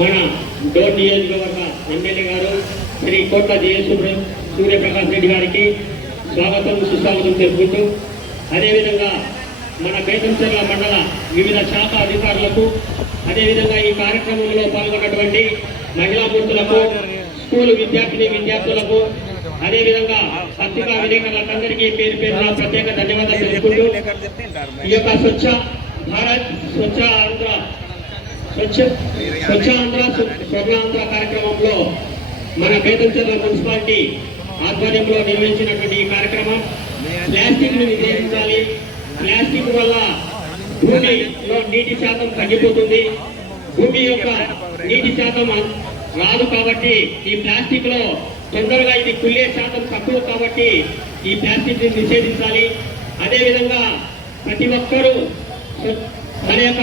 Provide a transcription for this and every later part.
మన డోర్ నియోజకవర్గ ఎమ్మెల్యే గారు శ్రీ కోట్ల జయసూర్య సూర్యప్రకాష్ రెడ్డి గారికి స్వాగతం సుస్వాగతం తెలుపుకుంటూ అదేవిధంగా మన బేతంచెర్ల మండల వివిధ శాఖ అధికారులకు అదేవిధంగా ఈ కార్యక్రమంలో పాల్గొన్నటువంటి మహిళా మూర్తులకు స్కూల్ విద్యార్థిని విద్యార్థులకు అదేవిధంగా పత్రికా విలేకరులందరికీ పేరు పేరున ప్రత్యేక ధన్యవాదాలు తెలుపుకుంటూ ఈ యొక్క స్వచ్ఛ భారత్ స్వచ్ఛ ఆంధ్ర స్వచ్ఛ స్వచ్ఛ ఆంధ్ర స్వర్ణాంధ్ర కార్యక్రమంలో మన బేతంచెర్ల మున్సిపాలిటీ ఆధ్వర్యంలో నిర్వహించినటువంటి ఈ కార్యక్రమం. ప్లాస్టిక్ని నిషేధించాలి ప్లాస్టిక్ వల్ల భూమిలో నీటి శాతం తగ్గిపోతుంది. భూమి యొక్క నీటి శాతం రాదు కాబట్టి ఈ ప్లాస్టిక్లో తొందరగా ఇది కుళ్ళే శాతం తక్కువ కాబట్టి ఈ ప్లాస్టిక్ని నిషేధించాలి. అదేవిధంగా ప్రతి ఒక్కరూ స్వ- మన యొక్క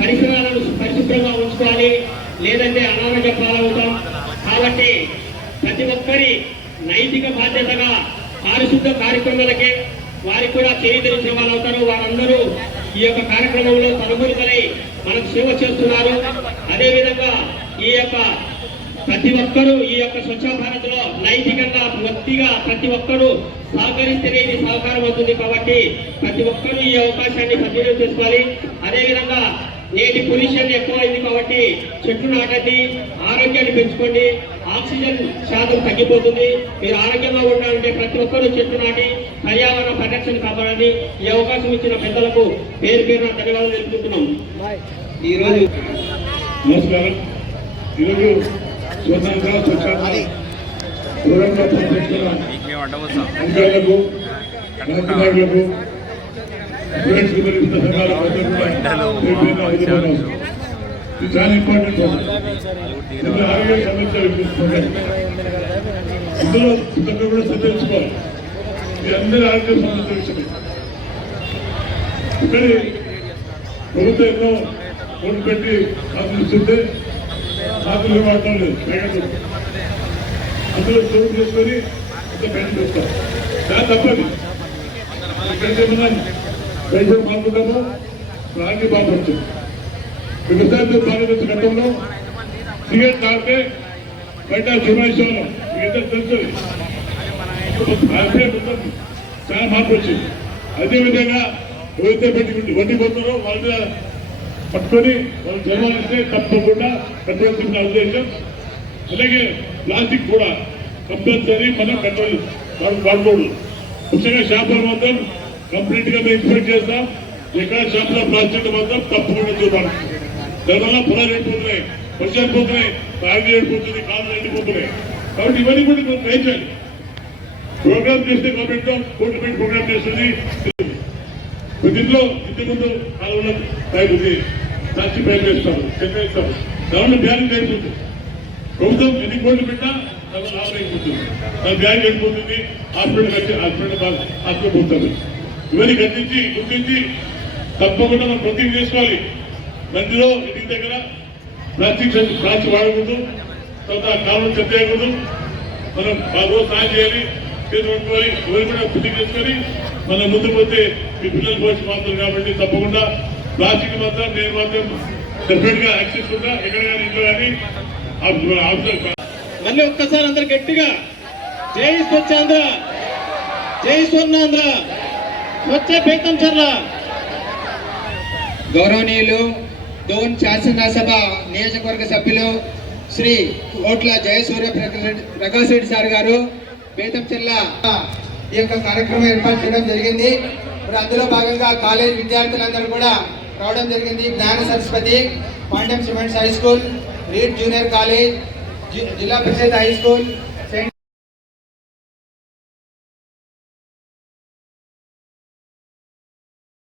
పరిసరాలను పరిశుభ్రంగా ఉంచుకోవాలి లేదంటే అనారోగ్య పాలవుతాం. కాబట్టి ప్రతి ఒక్కరి నైతిక బాధ్యతగా పారిశుద్ధ కార్యక్రమాలకే వారికి కూడా తెలియజేసే వాళ్ళు అవుతారు. వారందరూ ఈ యొక్క కార్యక్రమంలో తనుగురుకలై మనకు సేవ చేస్తున్నారు. అదేవిధంగా ఈ యొక్క ప్రతి ఒక్కరూ ఈ యొక్క స్వచ్ఛ భారత్లో నైతికంగా వ్యక్తిగా ప్రతి ఒక్కరూ సహకరిస్తేనే ఇది సహకారం అవుతుంది. కాబట్టి ప్రతి ఒక్కరూ ఈ అవకాశాన్ని సద్వినియోగం చేసుకోవాలి. అదేవిధంగా నేటి పొల్యూషన్ ఎక్కువ అయింది కాబట్టి చెట్లు నాటండి ఆరోగ్యాన్ని పెంచుకోండి ఆక్సిజన్ శాతం తగ్గిపోతుంది. మీరు ఆరోగ్యంగా ఉండాలంటే ప్రతి ఒక్కరూ చెట్లు నాటి పర్యావరణ పరిరక్షణ కాపాడండి. ఈ అవకాశం ఇచ్చిన పెద్దలకు పేరు పేరున ధన్యవాదాలు తెలుపుతున్నాం ఈరోజు నమస్కారం. ఈరోజు స్వతంత్ర పనిచేస్తున్న అధికారులకు మంత్రివర్యులకు కూడా ఇది ఇందులో ఇందులో కూడా అందరి ఆరోగ్య సమస్య విషయమే ఓటు పెట్టి ఆకులు వాడటం లేదు అందులో చోటు చేసుకొని అంత ప్యాకెట్ ఇస్తాం దాని తప్పది ఏమన్నా రైతులు మాట్లాడతాము రాగి బాగుంటుంది వ్యవసాయంతో బాగుంటుంది గతంలో సిగరెట్ తాగితే బయట సుమాయిస్తాను మిగతా తెలుస్తుంది ఆశ్చర్యం చాలా మార్పు వచ్చింది. అదేవిధంగా ఎవరైతే పెట్టుకుంటే వడ్డీ పోతారో వాళ్ళ మీద పట్టుకొని వాళ్ళు జరవాలంటే తప్పకుండా కట్టవలసిన ఉద్దేశం. అలాగే ప్లాస్టిక్ కూడా కంపల్సరీ మనం కంట్రోల్ వాడుకోడు. ముఖ్యంగా షాపుల మాత్రం కంప్లీట్గా మేము ఇన్స్పెక్ట్ చేస్తాం. ఎక్కడ షాపులో ప్లాస్టిక్ మాత్రం తప్పకుండా చూడాలి దానివల్ల పొలాలు ఎండిపోతున్నాయి వర్షాలు ఎండిపోతున్నాయి తాగి ఎండిపోతుంది కాళ్ళు ఎండిపోతున్నాయి కాబట్టి ఇవన్నీ కూడా మనం నేర్చాలి ప్రోగ్రామ్ చేస్తే గవర్నమెంట్ కోటి పెట్టి ప్రోగ్రామ్ చేస్తుంది. దీంట్లో ఇంతకుముందు కాలంలో తగ్గుతుంది దాచి పైన వేస్తారు చెన్నై వేస్తారు. దానిలో బ్యాంక్ అయిపోతుంది. ప్రభుత్వం ఎన్ని కోట్లు పెట్టినా దాని లాభం అయిపోతుంది. దాని బ్యాంక్ అయిపోతుంది హాస్పిటల్ కట్టి హాస్పిటల్ హాస్పిటల్ పోతుంది. ఇవన్నీ కట్టించి గుర్తించి తప్పకుండా మనం ప్రతిజ్ఞ చేసుకోవాలి. మందిలో ఇంటి దగ్గర ప్లాస్టిక్ సంచి- ప్లాస్టిక్ వాడకూడదు తర్వాత కాలం చెత్త చేయకూడదు మనం ఆ రోజు సాయం చేయాలి చేతి పట్టుకోవాలి ఎవరు కూడా బుద్ధి చేసుకొని మనం ముందు పోతే మీ పిల్లలు భవిష్యత్తు మాత్రం కాబట్టి తప్పకుండా ప్లాస్టిక్ మాత్రం నేను మాత్రం డెఫినెట్గా యాక్సెస్ ఉందా ఎక్కడ కానీ ఇంట్లో కానీ ఆఫీస్- మళ్ళీ ఒక్కసారి అందరు గట్టిగా. జై స్వచ్ఛాంధ్ర. జై స్వర్ణాంధ్ర. స్వచ్ఛ బేతం చర్ల. గౌరవనీయులు దోన్ శాసనసభ నియోజకవర్గ సభ్యులు శ్రీ కోట్ల జయసూర్య ప్రకాష్ రెడ్డి సార్ గారు బేతంచెర్ల ఈ యొక్క కార్యక్రమం ఏర్పాటు చేయడం జరిగింది. ఇప్పుడు అందులో భాగంగా కాలేజ్ విద్యార్థులందరూ కూడా రావడం జరిగింది. Gnana Saraswati Panyam cements high school read junior college జి- జిల్లా పరిషత్ హై స్కూల్